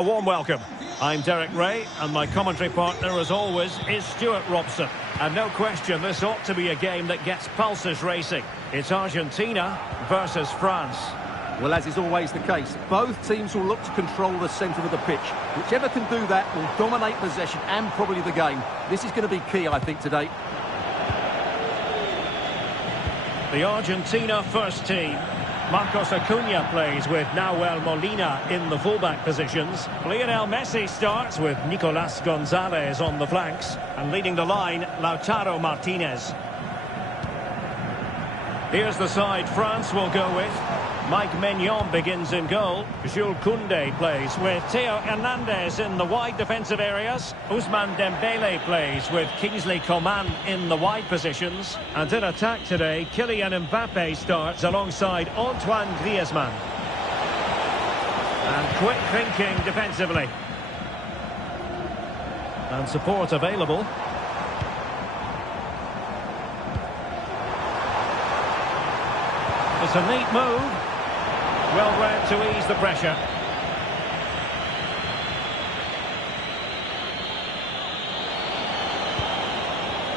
A warm welcome. I'm Derek Ray, and my commentary partner, as always, is Stuart Robson. And no question, this ought to be a game that gets pulses racing. It's Argentina versus France. Well, as is always the case, both teams will look to control the centre of the pitch. Whichever can do that will dominate possession and probably the game. This is going to be key, I think, today. The Argentina first team. Marcos Acuna plays with Nahuel Molina in the fullback positions. Lionel Messi starts with Nicolas Gonzalez on the flanks. And leading the line, Lautaro Martinez. Here's the side France will go with. Mike Maignan begins in goal. Jules Koundé plays with Theo Hernandez in the wide defensive areas. Ousmane Dembele plays with Kingsley Coman in the wide positions. And in attack today, Kylian Mbappe starts alongside Antoine Griezmann. And quick thinking defensively. And support available. It's a neat move. Well read to ease the pressure.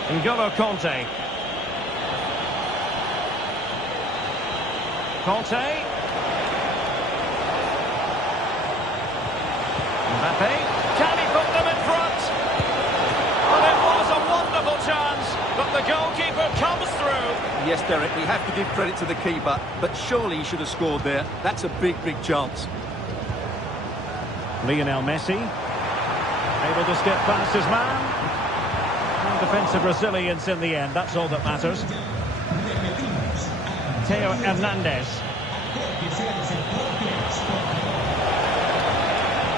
N'Golo Kanté. Kanté. Mbappe. Can he put them in front? Well, it was a wonderful chance, but the goalkeeper comes through. Yes, Derek, we have to give credit to the keeper, but surely he should have scored there. That's a big, big chance. Lionel Messi. Able to skip past his man. And defensive resilience in the end, that's all that matters. Theo Hernandez.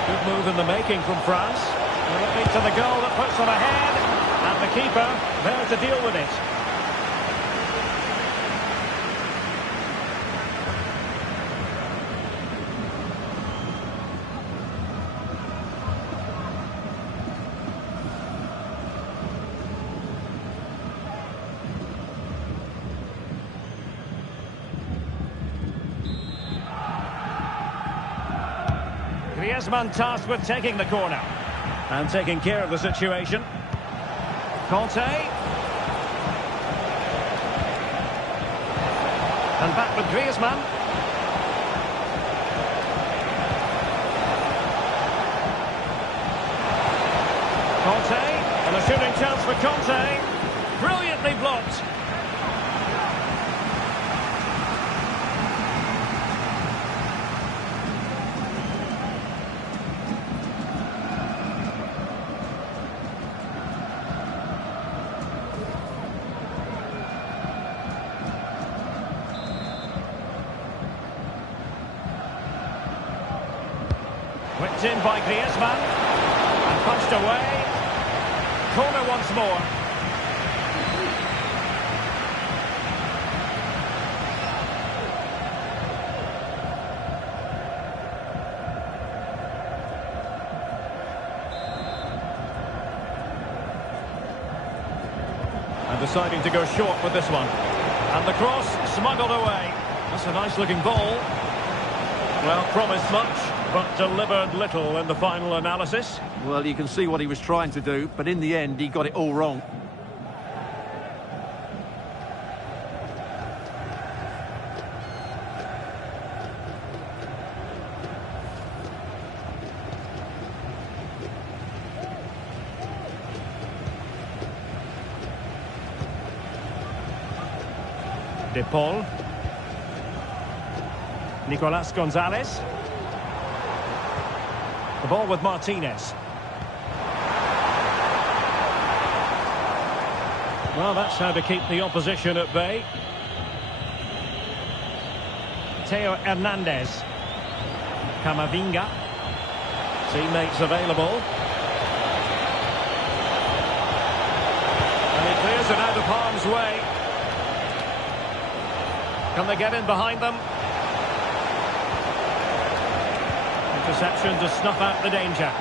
Good move in the making from France. And it leads to the goal that puts them ahead. And the keeper there to deal with it. Griezmann tasked with taking the corner and taking care of the situation. Kanté. And back with Griezmann. Kanté. And a shooting chance for Kanté. Brilliantly blocked. Whipped in by Griezmann. And punched away. Corner once more. And deciding to go short with this one. And the cross smuggled away. That's a nice looking ball. Well, promised much, but delivered little in the final analysis. Well, you can see what he was trying to do, but in the end, he got it all wrong. De Paul. Nicolas Gonzalez. The ball with Martinez. Well, that's how to keep the opposition at bay. Theo Hernandez. Camavinga. Teammates available. And he clears it out of harm's way. Can they get in behind them? Interception to snuff out the danger.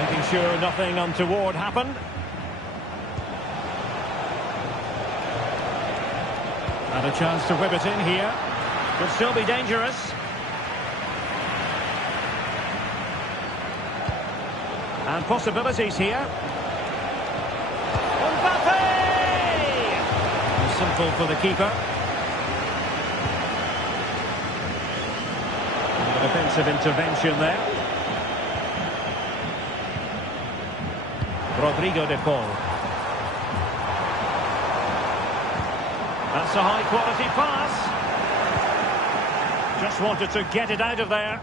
Making sure nothing untoward happened. And a chance to whip it in here. Could still be dangerous. And possibilities here. Mbappe! Simple for the keeper. And the defensive intervention there. Rodrigo de Paul. That's a high-quality pass. Just wanted to get it out of there.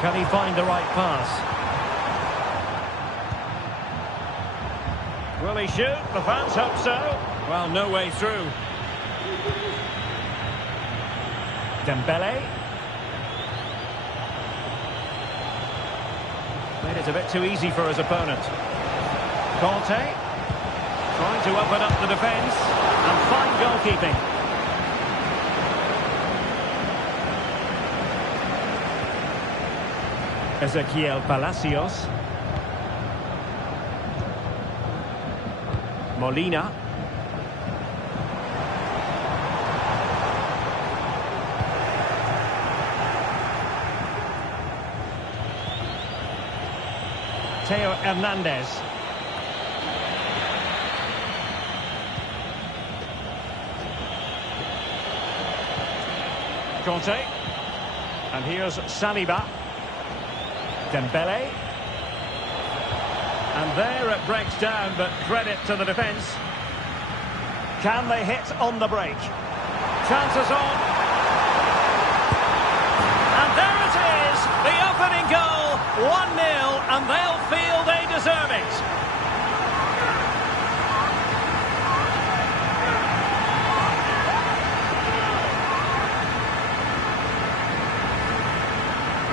Can he find the right pass? Will he shoot? The fans hope so. Well, no way through. Dembele. Made it a bit too easy for his opponent. Conte. Trying to open up the defence. And fine goalkeeping. Ezequiel Palacios. Molina. Theo Hernandez. Conte. And here's Saliba. Dembele. And there it breaks down, but credit to the defence. Can they hit on the break? Chances on. And there it is, the opening goal, 1-0, and they'll feel they deserve it.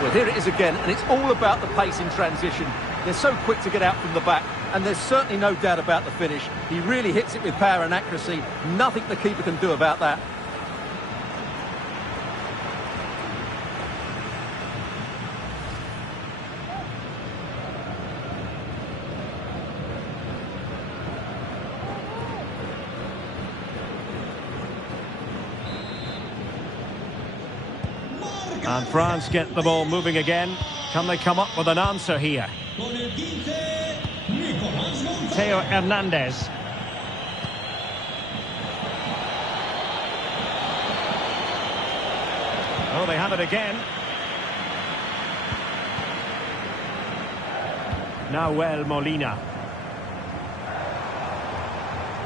Well, here it is again, and it's all about the pace in transition. They're so quick to get out from the back, and there's certainly no doubt about the finish. He really hits it with power and accuracy. Nothing the keeper can do about that. And France get the ball moving again. Can they come up with an answer here? Theo Hernandez. Oh, they have it again. Nahuel Molina.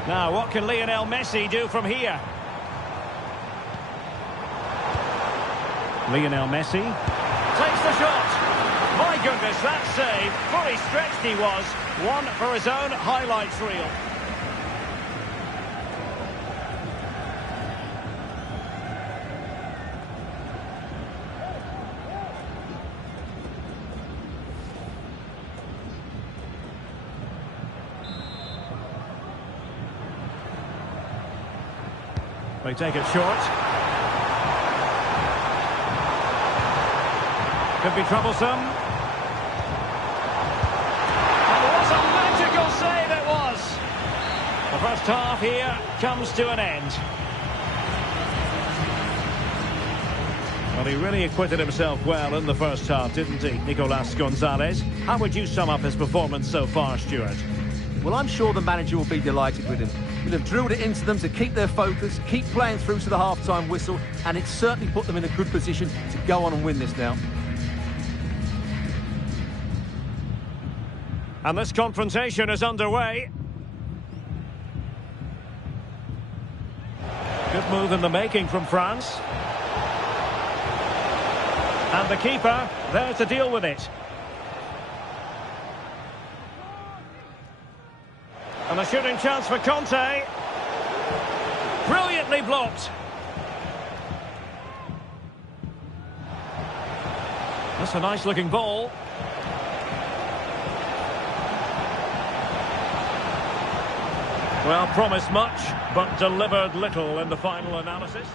Now, what can Lionel Messi do from here? Lionel Messi takes the shot. My goodness, that save. Fully stretched he was. One for his own highlights reel. They take it short. Could be troublesome. And what a magical save it was! The first half here comes to an end. Well, he really acquitted himself well in the first half, didn't he, Nicolas Gonzalez? How would you sum up his performance so far, Stuart? Well, I'm sure the manager will be delighted with him. He'll have drilled it into them to keep their focus, keep playing through to the half-time whistle, and it's certainly put them in a good position to go on and win this now. And this confrontation is underway. Good move in the making from France. And the keeper there to deal with it. And a shooting chance for Conte. Brilliantly blocked. That's a nice looking ball. Well, promised much, but delivered little in the final analysis.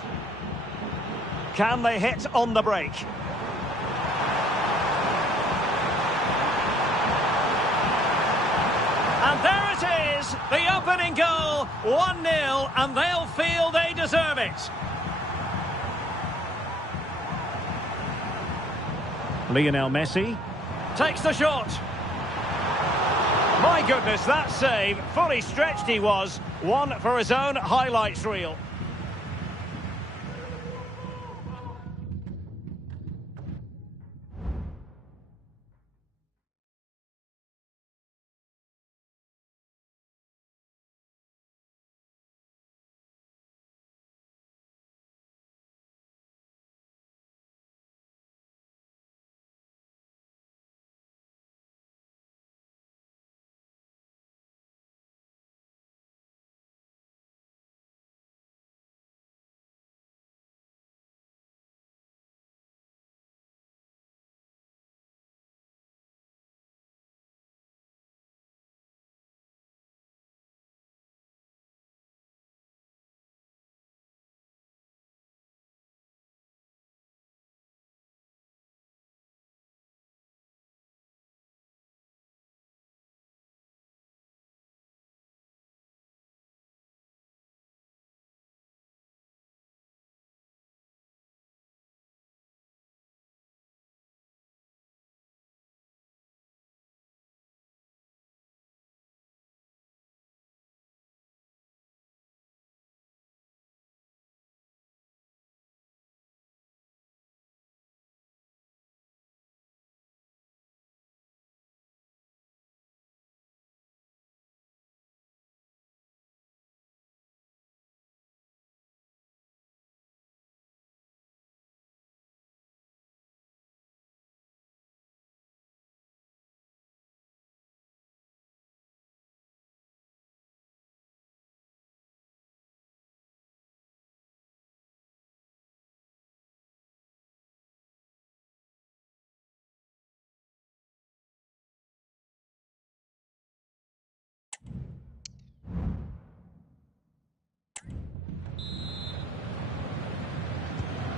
Can they hit on the break? And there it is, the opening goal, 1-0, and they'll feel they deserve it. Lionel Messi takes the shot. My goodness, that save, fully stretched he was. One for his own highlights reel.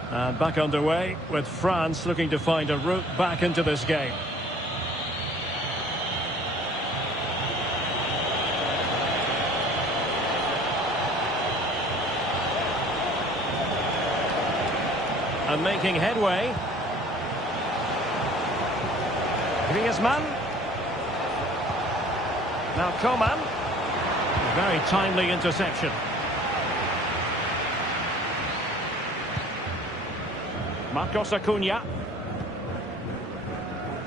And back underway with France looking to find a route back into this game. And making headway. Griezmann. Now Coman. Very timely interception. Marcos Acuna.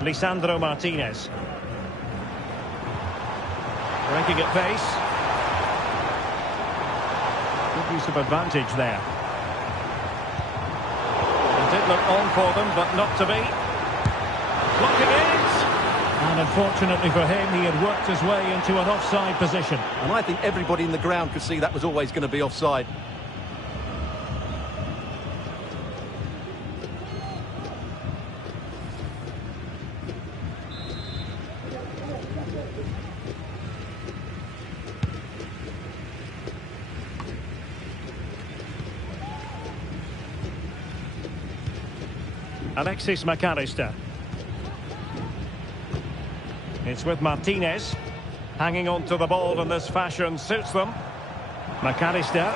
Lisandro Martinez. Breaking at pace. Good use of advantage there. It did look on for them, but not to be. Blocking it. And unfortunately for him, he had worked his way into an offside position. And I think everybody in the ground could see that was always going to be offside. Alexis McAllister. It's with Martinez. Hanging on to the ball in this fashion suits them. McAllister.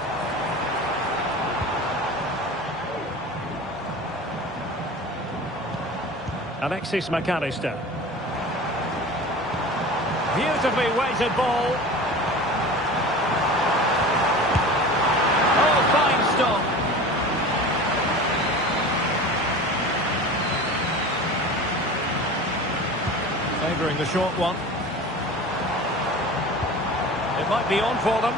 Alexis McAllister. Beautifully weighted ball. Oh, fine stop. Favouring the short one. It might be on for them.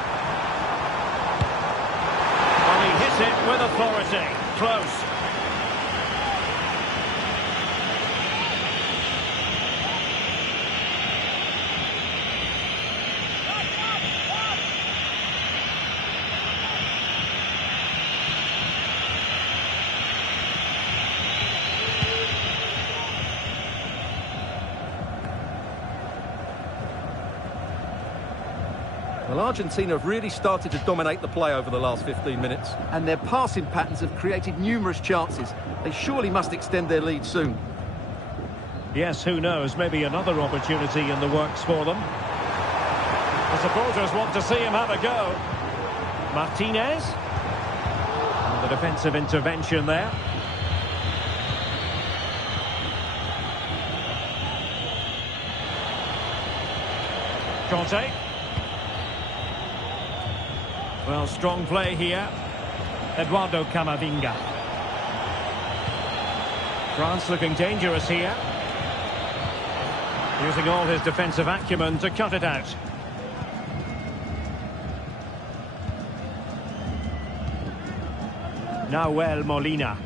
Well, he hits it with authority. Close. Well, Argentina have really started to dominate the play over the last 15 minutes, and their passing patterns have created numerous chances. They surely must extend their lead soon. Yes, who knows, maybe another opportunity in the works for them. The supporters want to see him have a go. Martinez. And the defensive intervention there. Conte. Well, strong play here. Eduardo Camavinga. France looking dangerous here. Using all his defensive acumen to cut it out. Nahuel Molina.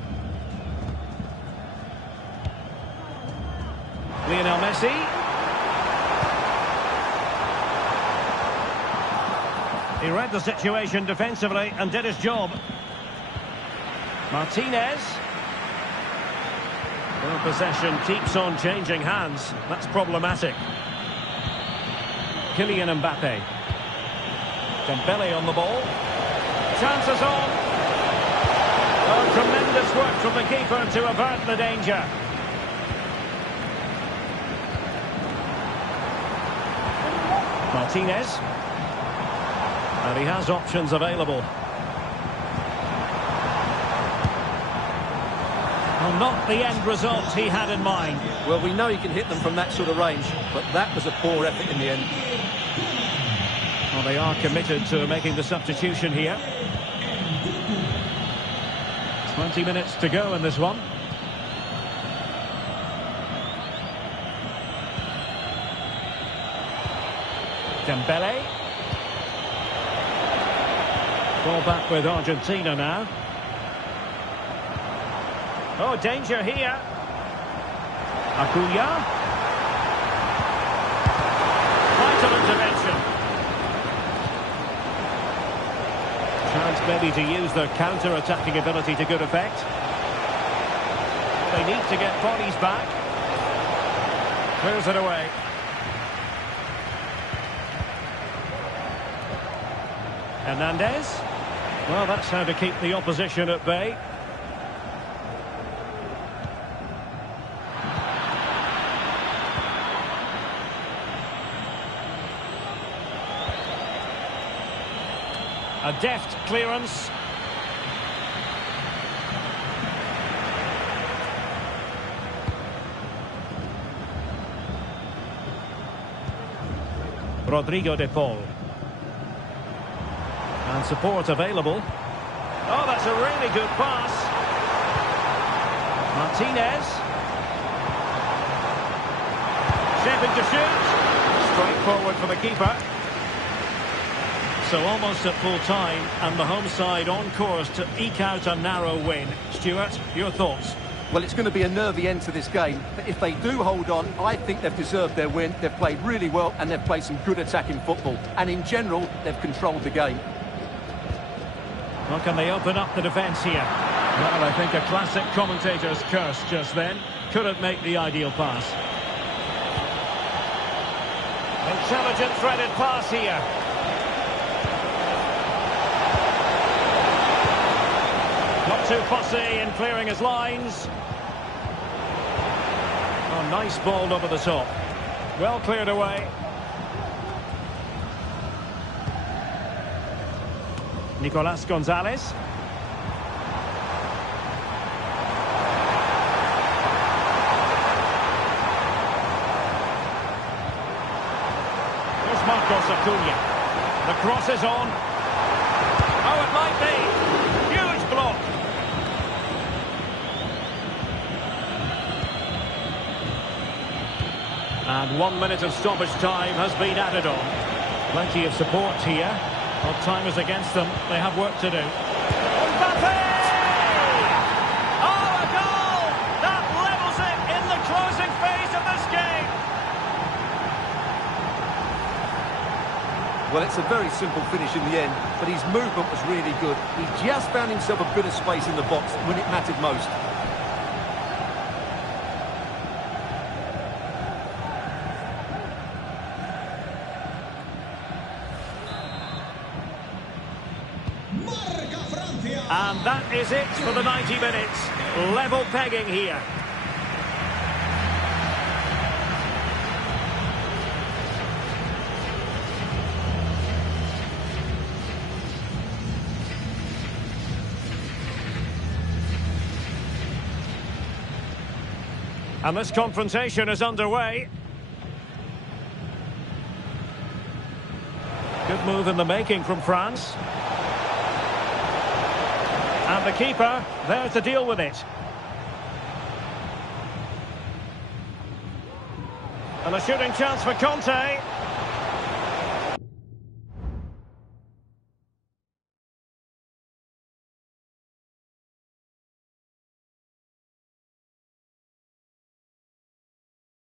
Lionel Messi. He read the situation defensively and did his job. Martinez. Well, possession keeps on changing hands. That's problematic. Kylian Mbappe. Dembele on the ball. Chances on. Oh, tremendous work from the keeper to avert the danger. Martinez. And he has options available. Well, not the end result he had in mind. Well, we know he can hit them from that sort of range, but that was a poor effort in the end. Well, they are committed to making the substitution here. 20 minutes to go in this one. Dembele. Ball back with Argentina now. Oh, danger here. Acuna. Vital intervention. Chance maybe to use their counter-attacking ability to good effect. They need to get bodies back. Clears it away. Hernandez. Well, that's how to keep the opposition at bay. A deft clearance. Rodrigo de Paul. And support available. Oh, that's a really good pass. Martinez. Shaping to shoot. Straight forward for the keeper. So almost at full time, and the home side on course to eke out a narrow win. Stuart, your thoughts? Well, it's going to be a nervy end to this game, but if they do hold on, I think they've deserved their win. They've played really well, and they've played some good attacking football. And in general, they've controlled the game. Well, can they open up the defence here? Well, I think a classic commentator's curse just then. Couldn't make the ideal pass. Intelligent threaded pass here. Not too fussy in clearing his lines. Oh, nice ball over the top. Well cleared away. Nicolas Gonzalez. There's Marcos Acuna. The cross is on. Oh, it might be. Huge block. And 1 minute of stoppage time has been added on. Plenty of support here. Well, time is against them. They have work to do. Mbappe! Oh, a goal! That levels it in the closing phase of this game. Well, it's a very simple finish in the end, but his movement was really good. He just found himself a bit of space in the box when it mattered most. And that is it for the 90 minutes. Level pegging here. And this confrontation is underway. Good move in the making from France. And the keeper there to deal with it. And a shooting chance for Conte.